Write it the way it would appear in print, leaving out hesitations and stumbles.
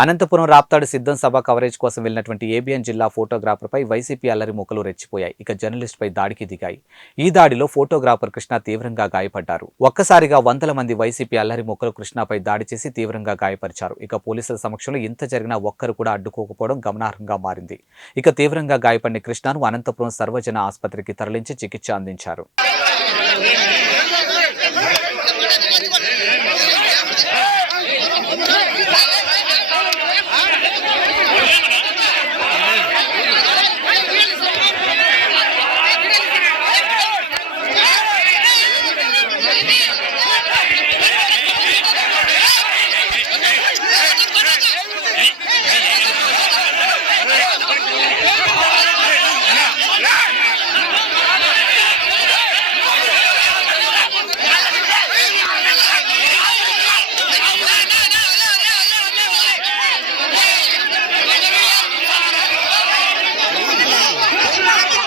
అనంతపురం రాప్తాడు సిద్ధం సభ కవరేజ్ కోసం వెళ్లినటువంటి ఏబిఎన్ జిల్లా ఫోటోగ్రాఫర్పై వైసీపీ అల్లరి మూకలు రెచ్చిపోయాయి. ఇక జర్నలిస్టుపై దాడికి దిగాయి. ఈ దాడిలో ఫోటోగ్రాఫర్ కృష్ణ తీవ్రంగా గాయపడ్డారు. ఒక్కసారిగా వందల మంది వైసీపీ అల్లరి మూకలు కృష్ణపై దాడి చేసి తీవ్రంగా గాయపరిచారు. ఇక పోలీసుల సమక్షంలో ఇంత జరిగినా ఒక్కరు కూడా అడ్డుకోకపోవడం గమనార్హంగా మారింది. ఇక తీవ్రంగా గాయపడిన కృష్ణను అనంతపురం సర్వజన ఆసుపత్రికి తరలించి చికిత్స అందించారు.